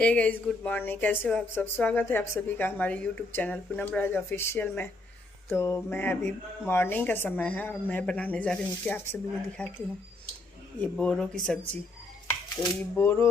Hey guys, good morning. कैसे हो आप सब? स्वागत है आप सभी का हमारे यूट्यूब चैनल पूनम राज ऑफिशियल में। तो मैं अभी मॉर्निंग का समय है और मैं बनाने जा रही हूँ कि आप सभी को दिखाती हूँ ये बोरों की सब्ज़ी। तो ये बोरो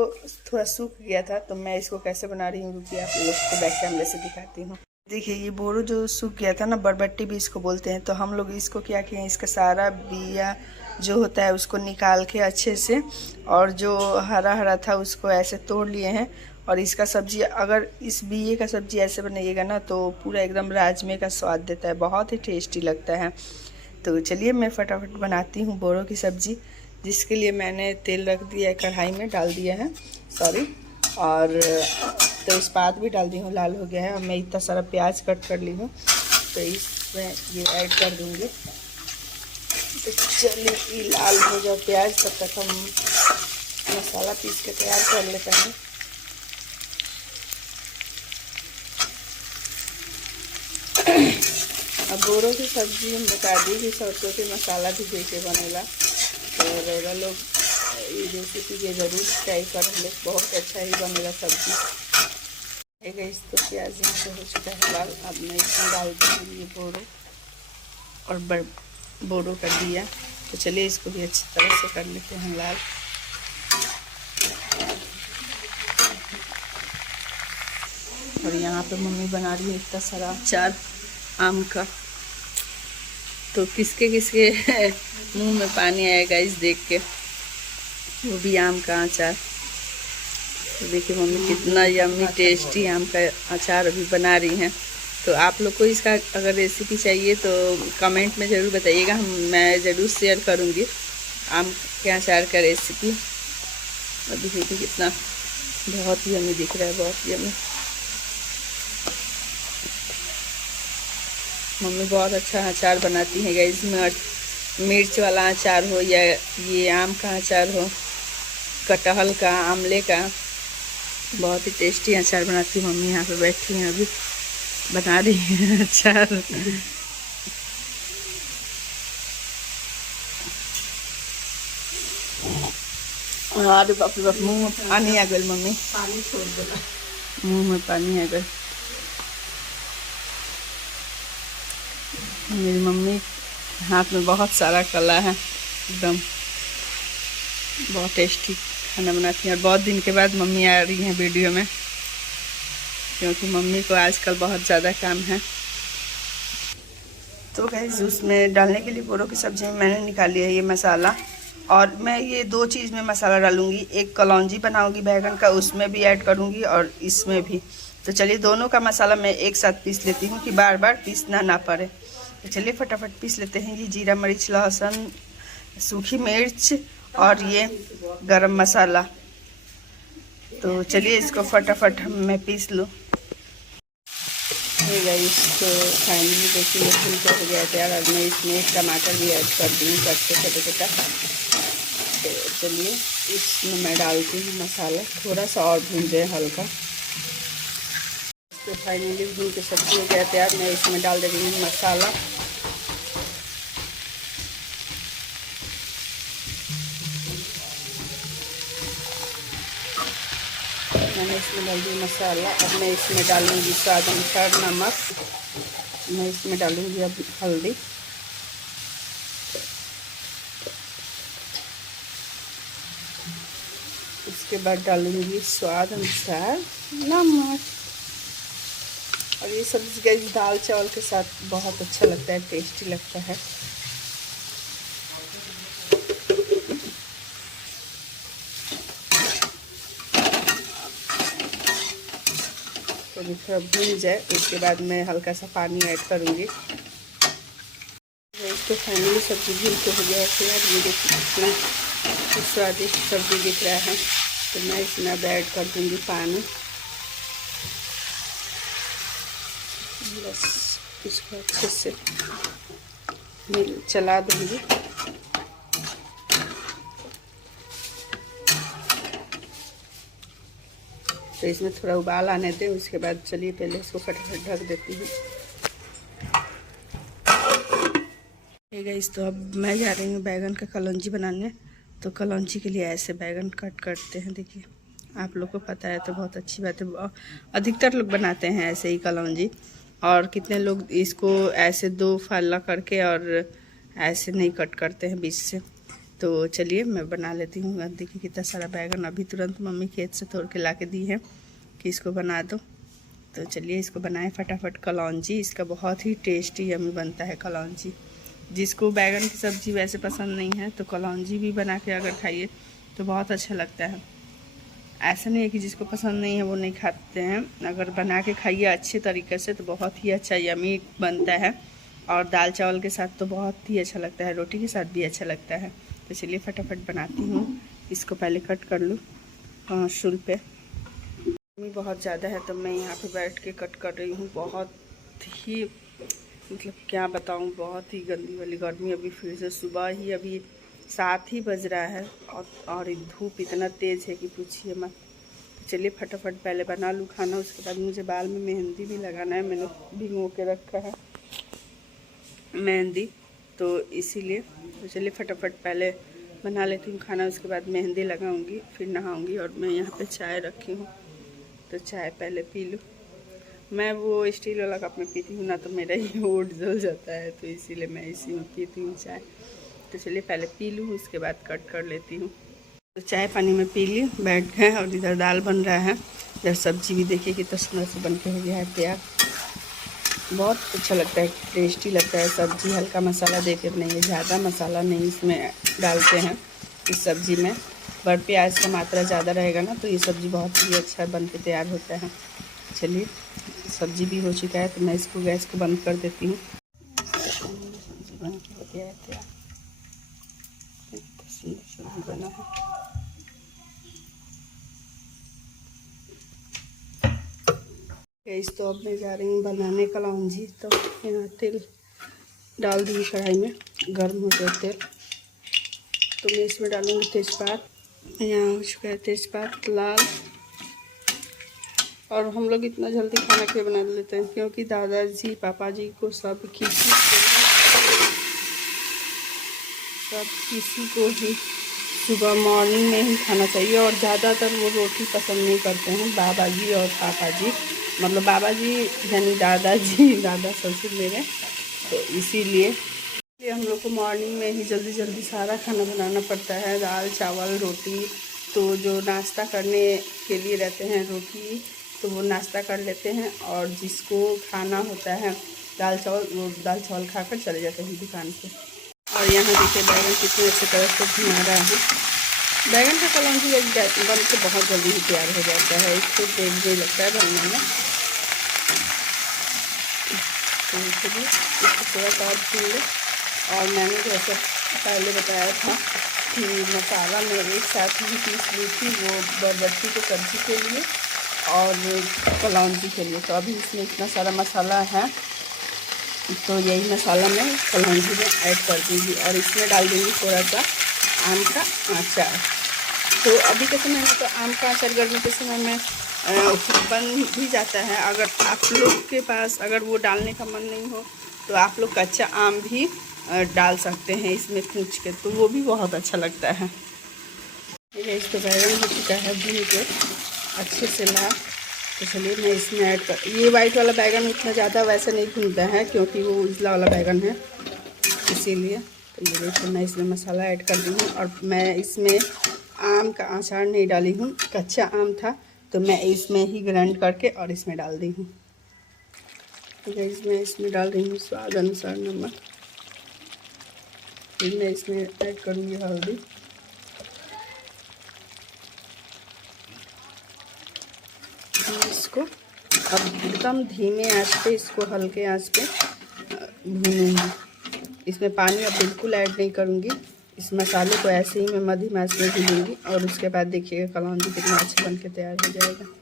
थोड़ा सूख गया था तो मैं इसको कैसे बना रही हूँ रुकिए आप लोग को बैक कैमरे से दिखाती हूँ। देखिए ये बोरो जो सूख गया था ना, बरबट्टी भी इसको बोलते हैं। तो हम लोग इसको क्या किए, इसका सारा बिया जो होता है उसको निकाल के अच्छे से, और जो हरा हरा था उसको ऐसे तोड़ लिए हैं। और इसका सब्जी, अगर इस बिये का सब्जी ऐसे बनाइएगा ना तो पूरा एकदम राजमे का स्वाद देता है, बहुत ही टेस्टी लगता है। तो चलिए मैं फटाफट बनाती हूँ बोरों की सब्ज़ी, जिसके लिए मैंने तेल रख दिया है, कढ़ाई में डाल दिया है, सॉरी। और तेज़पात भी डाल दी हूँ, लाल हो गया है। और मैं इतना सारा प्याज कट कर ली हूँ तो इसमें ये ऐड कर दूँगी। तो चलिए ये लाल हो जाए प्याज, तब तक हम मसाला पीस के तैयार कर लेते हैं। अब बोरों की सब्ज़ी हम बता दी कि सरसों के मसाला भी दे के बनेला। तो रौरा लोग ये रेसिपी के ज़रूर ट्राई करें लोग, बहुत अच्छा ही बनेला सब्ज़ी। इस तो प्याज यहाँ से हो चुका है लाल। अब मैं इसमें डाल दूँगी ये बोरो और बोरो कर दिया। तो चलिए इसको भी अच्छी तरह से कर लेते हैं लाल। और यहाँ पे मम्मी बना रही है इतना सारा अचार आम का। तो किसके किसके मुंह में पानी आएगा इस देख के, वो भी आम का अचार। तो देखिए मम्मी कितना यम्मी टेस्टी आम का अचार अभी बना रही हैं। तो आप लोग को इसका अगर रेसिपी चाहिए तो कमेंट में ज़रूर बताइएगा, मैं ज़रूर शेयर करूँगी आम के अचार का रेसिपी। अभी देखिए कितना बहुत यम्मी दिख रहा है, बहुत यम्मी। मम्मी बहुत अच्छा अचार बनाती है गाइस। मिर्च वाला अचार हो या ये आम का अचार हो, कटहल का, आमले का, बहुत ही टेस्टी अचार बनाती है मम्मी। यहाँ पे बैठी हैं अभी, बना रही है अचार। अरे बाप रे बाप, मुँह में पानी आ गई मम्मी, पानी छोड़ देना, मुँह में पानी आ गई। मेरी मम्मी हाथ में बहुत सारा कला है, एकदम बहुत टेस्टी खाना बनाती हैं। और बहुत दिन के बाद मम्मी आ रही हैं वीडियो में, क्योंकि मम्मी को आजकल बहुत ज़्यादा काम है। तो गाइस उसमें डालने के लिए बोरों की सब्ज़ी में मैंने निकाल लिया है ये मसाला। और मैं ये दो चीज़ में मसाला डालूँगी, एक कलौंजी बनाऊँगी बैगन का, उसमें भी ऐड करूँगी और इसमें भी। तो चलिए दोनों का मसाला मैं एक साथ पीस लेती हूँ कि बार बार पीसना ना पड़े। तो चलिए फटाफट पीस लेते हैं। ये जीरा, मरीच, लहसुन, सूखी मिर्च और ये गरम मसाला। तो चलिए इसको फटाफट मैं पीस लूँ। इसको फाइनली देखिए ये फुल्का हो गया तैयार। और मैं इसमें एक टमाटर भी ऐड कर दूँ कट के छोटा छोटा। तो चलिए इसमें मैं डालती हूँ मसाला, थोड़ा सा और भून जाए हल्का। तो फाइनली भून के सब्ज़ी हो गया तैयार। मैं इसमें डाल दे रही हूँ मसाला। मैंने इसमें डाल दिया मसाला। अब मैं इसमें डालूँगी स्वाद अनुसार नमक। मैं इसमें डालूँगी अब हल्दी। उसके बाद डालूँगी स्वाद अनुसार नमक। और ये सब्ज़ी गाइस दाल चावल के साथ बहुत अच्छा लगता है, टेस्टी लगता है। तो थोड़ा भून जाए उसके बाद मैं हल्का सा पानी ऐड करूँगी। इसको फाइनली सब्ज़ी भून के हो गया है यार। ये देखिए कितना स्वादिष्ट सब्ज़ी दिख रहा है। तो मैं इसमें अब ऐड कर दूँगी पानी। बस इसको अच्छे से चला दूँगी। तो इसमें थोड़ा उबाल आने दें, उसके बाद चलिए पहले इसको फटाफट ढक देती हूँ। ठीक है तो अब मैं जा रही हूँ बैगन का कलौंजी बनाने। तो कलौंजी के लिए ऐसे बैगन कट करते हैं। देखिए आप लोग को पता है तो बहुत अच्छी बात है। अधिकतर लोग बनाते हैं ऐसे ही कलौंजी, और कितने लोग इसको ऐसे 2 फाला करके और ऐसे नहीं कट करते हैं बीच से। तो चलिए मैं बना लेती हूँ। देखिए कितना सारा बैगन अभी तुरंत मम्मी खेत से तोड़ के ला के दी है कि इसको बना दो। तो चलिए इसको बनाएं फटाफट कलौंजी। इसका बहुत ही टेस्टी यम्मी बनता है कलौंजी। जिसको बैगन की सब्ज़ी वैसे पसंद नहीं है तो कलौंजी भी बना के अगर खाइए तो बहुत अच्छा लगता है। ऐसा नहीं है कि जिसको पसंद नहीं है वो नहीं खाते हैं, अगर बना के खाइए अच्छे तरीके से तो बहुत ही अच्छा यम्मी बनता है। और दाल चावल के साथ तो बहुत ही अच्छा लगता है, रोटी के साथ भी अच्छा लगता है। तो चलिए फटाफट बनाती हूँ। इसको पहले कट कर लूँ शुल पे। गर्मी बहुत ज़्यादा है तो मैं यहाँ पे बैठ के कट कर रही हूँ। बहुत ही मतलब क्या बताऊँ, बहुत ही गंदी वाली गर्मी। अभी फिर से सुबह ही अभी 7 ही बज रहा है और धूप इतना तेज़ है कि पूछिए मत। तो चलिए फटाफट पहले बना लूँ खाना, उसके बाद मुझे बाल में मेहंदी भी लगाना है। मैंने भिगो के रखा है मेहंदी, तो इसीलिए तो चलिए फटाफट पहले बना लेती हूँ खाना, उसके बाद मेहंदी लगाऊंगी, फिर नहाऊंगी। और मैं यहाँ पे चाय रखी हूँ तो चाय पहले पी लूँ। मैं वो स्टील वाला कप में पीती हूँ ना, तो मेरा ही ओट जल जाता है, तो इसीलिए मैं इसी में पीती हूँ चाय। तो चलिए पहले पी लूँ, उसके बाद कट कर लेती हूँ। तो चाय पानी में पी ली, बैठ गए। और इधर दाल बन रहा है, इधर सब्जी भी देखिए कितना सुंदर से बन के हो गया है तैयार। बहुत अच्छा लगता है, टेस्टी लगता है। सब्जी हल्का मसाला देके बनाइए, ज़्यादा मसाला नहीं इसमें डालते हैं इस सब्ज़ी में। पर प्याज का मात्रा ज़्यादा रहेगा ना तो ये सब्ज़ी बहुत ही अच्छा बन के तैयार होता है। चलिए सब्ज़ी भी हो चुका है तो मैं इसको गैस को बंद कर देती हूँ। सब्ज़ी बन के हो गया है तैयार, कितना सुंदर सब्ज़ी बना है। इस तो अब मैं जा रही हूँ बनाने कलौंजी। तो यहाँ तेल डाल दी कढ़ाई में, गर्म हो गया तेल। तो मैं इसमें डालूँगी तेज़पात। यहाँ हो चुका है तेज़पात लाल। और हम लोग इतना जल्दी खाना क्यों बना लेते हैं, क्योंकि दादाजी पापा जी को सब किसी को ही सुबह मॉर्निंग में ही खाना चाहिए। और ज़्यादातर वो रोटी पसंद नहीं करते हैं, बाबा जी और पापा जी। मतलब बाबा जी यानी दादाजी, दादा ससुर मेरे। तो इसीलिए हम लोग को मॉर्निंग में ही जल्दी जल्दी सारा खाना बनाना पड़ता है, दाल चावल रोटी। तो जो नाश्ता करने के लिए रहते हैं रोटी, तो वो नाश्ता कर लेते हैं। और जिसको खाना होता है दाल चावल, वो दाल चावल खाकर चले जाते हैं दुकान पे। और यहाँ देखिए बैगन कितने अच्छे तरह से भुना रहा है। बैगन का कलौंजी बन के बहुत जल्दी ही तैयार हो जाता है, इसको देर नहीं लगता है बनने में। तो चलिए इसको थोड़ा सा और भून लें। और मैंने जैसे पहले बताया था कि मसाला मैं एक साथ ही पीस ली थी, वो बरबट्टी को सब्जी के लिए और कलौंजी के लिए। तो अभी इसमें इतना सारा मसाला है, तो यही मसाला मैं कलौंजी में ऐड कर दूँगी। और इसमें डाल दूँगी थोड़ा सा आम का अचार। तो अभी के समय में तो आम का अचार गर्मी के समय में बन भी जाता है। अगर आप लोग के पास अगर वो डालने का मन नहीं हो तो आप लोग कच्चा आम भी डाल सकते हैं इसमें खींच के, तो वो भी बहुत अच्छा लगता है। इसको बैगन हो चुका है भून के अच्छे से लाल। तो चलिए मैं इसमें ऐड कर, ये वाइट वाला बैगन इतना ज़्यादा वैसे नहीं भूनता है क्योंकि वो उजला वाला बैगन है, इसीलिए। तो ये देखिए मैं इसमें मसाला ऐड कर दी हूँ। और मैं इसमें आम का अचार नहीं डाली हूँ, कच्चा आम था तो मैं इसमें ही ग्राइंड करके और इसमें डाल दी हूँ। तो इसमें डाल रही हूँ स्वाद अनुसार नमक। फिर मैं इसमें ऐड करूँगी हल्दी। इसको अब एकदम धीमे आंच पे, इसको हल्के आंच पे भूनूंगी। इसमें पानी अब बिल्कुल ऐड नहीं करूँगी, इस मसाले को ऐसे ही मैं मध्यम आंच में भूनूंगी। और उसके बाद देखिएगा कलौंजी कितना अच्छा बन के तैयार हो जाएगा।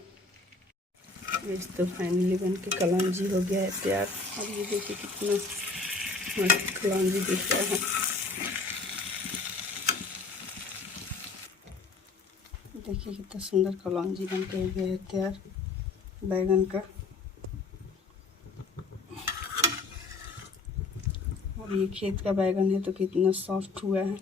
इस तो फाइनली बन के कलौंजी हो गया है तैयार। अब ये देखिए कितना मस्त कलौंजी दिख रहा है। देखिए कितना सुंदर कलौंजी बन के हो गया है तैयार बैगन का। और ये खेत का बैगन है तो कितना सॉफ्ट हुआ है।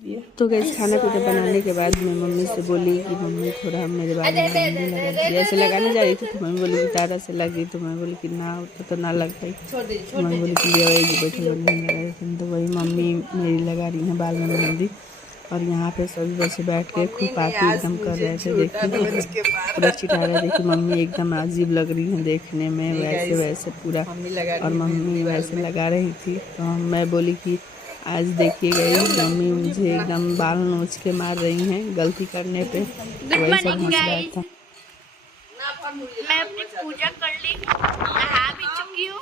तो गैस खाना पीना बनाने के बाद मैं मम्मी से बोली कि मम्मी थोड़ा मेरे बाल में मेहंदी लगा दीजिए। ऐसे लगाने जा रही थी तो मम्मी बोली कि तारा से लगी, तो मैं बोली कि ना तो ना लग पाई। तो मम्मी बोली कि ले आएगी, बैठे हुए नहीं लगा रही। तो वही मम्मी मेरी लगा रही हैं बाल में मेहंदी। और यहाँ पे सभी वैसे बैठ के खूब पापी एकदम कर रहे थे। देखिए पूरा चिढ़ा रहे, देखिए मम्मी एकदम अजीब लग रही हैं देखने में, वैसे वैसे पूरा। और मम्मी वैसे लगा रही थी। तो मैं बोली कि आज देखिए गई मम्मी मुझे एकदम बाल नोच के मार रही हैं गलती करने पे। वही सब हंस रहा था। मैं अपनी पूजा कर ली, नहा भी चुकी हूँ।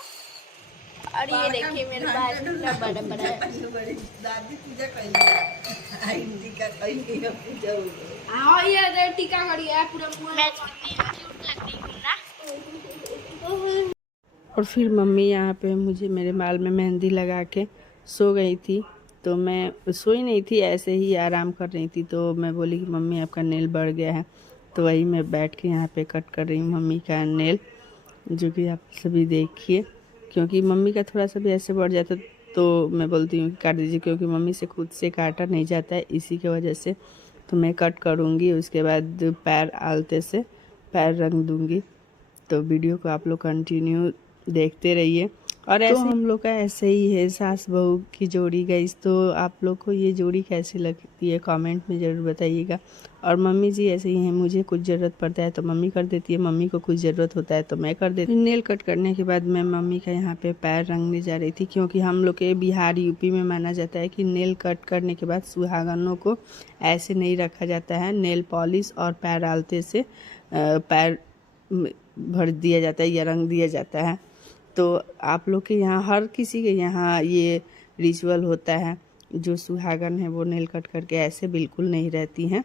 और ये देखिए मेरे बाल कितना बड़ा बड़ा है। दादी पूजा कर हाँ ये टीका करिए पूरा मुंह। मैं क्यूट लगती हूँ ना। और फिर मम्मी यहाँ पे मुझे मेरे बाल में मेहंदी लगा के सो गई थी। तो मैं सोई नहीं थी, ऐसे ही आराम कर रही थी। तो मैं बोली कि मम्मी आपका नेल बढ़ गया है। तो वही मैं बैठ के यहाँ पे कट कर रही हूँ मम्मी का नेल, जो कि आप सभी देखिए। क्योंकि मम्मी का थोड़ा सा भी ऐसे बढ़ जाता तो मैं बोलती हूँ कि काट दीजिए, क्योंकि मम्मी से खुद से काटा नहीं जाता है, इसी की वजह से। तो मैं कट करूँगी, उसके बाद पैर आलते से पैर रंग दूँगी। तो वीडियो को आप लोग कंटिन्यू देखते रहिए। और ऐसे हम लोग का ऐसे ही है सास बहू की जोड़ी गाइस। तो आप लोग को ये जोड़ी कैसी लगती है कमेंट में ज़रूर बताइएगा। और मम्मी जी ऐसे ही हैं, मुझे कुछ ज़रूरत पड़ता है तो मम्मी कर देती है, मम्मी को कुछ ज़रूरत होता है तो मैं कर देती हूँ। नेल कट करने के बाद मैं मम्मी का यहाँ पे पैर रंगने जा रही थी, क्योंकि हम लोग के बिहार यूपी में माना जाता है कि नेल कट करने के बाद सुहागनों को ऐसे नहीं रखा जाता है। नेल पॉलिश और पैर आलते से पैर भर दिया जाता है या रंग दिया जाता है। तो आप लोग के यहाँ हर किसी के यहाँ ये रिचुअल होता है। जो सुहागन है वो नेल कट करके ऐसे बिल्कुल नहीं रहती हैं।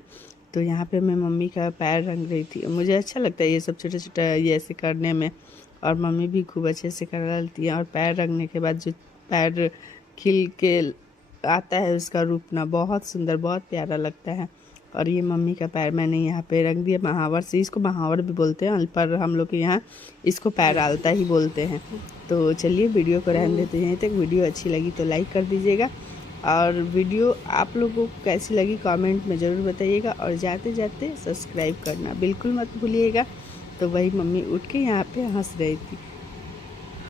तो यहाँ पे मैं मम्मी का पैर रंग रही थी। मुझे अच्छा लगता है ये सब छोटा छोटा ये ऐसे करने में। और मम्मी भी खूब अच्छे से कर लेती हैं। और पैर रंगने के बाद जो पैर खिल के आता है उसका रूप ना बहुत सुंदर, बहुत प्यारा लगता है। और ये मम्मी का पैर मैंने यहाँ पे रख दिया महावर से। इसको महावर भी बोलते हैं, पर हम लोग के यहाँ इसको पैर आलता ही बोलते हैं। तो चलिए वीडियो को रहने देते हैं। यहीं तक वीडियो अच्छी लगी तो लाइक कर दीजिएगा। और वीडियो आप लोगों को कैसी लगी कमेंट में ज़रूर बताइएगा। और जाते जाते सब्सक्राइब करना बिल्कुल मत भूलिएगा। तो वही मम्मी उठ के यहाँ पे हंस रही थी।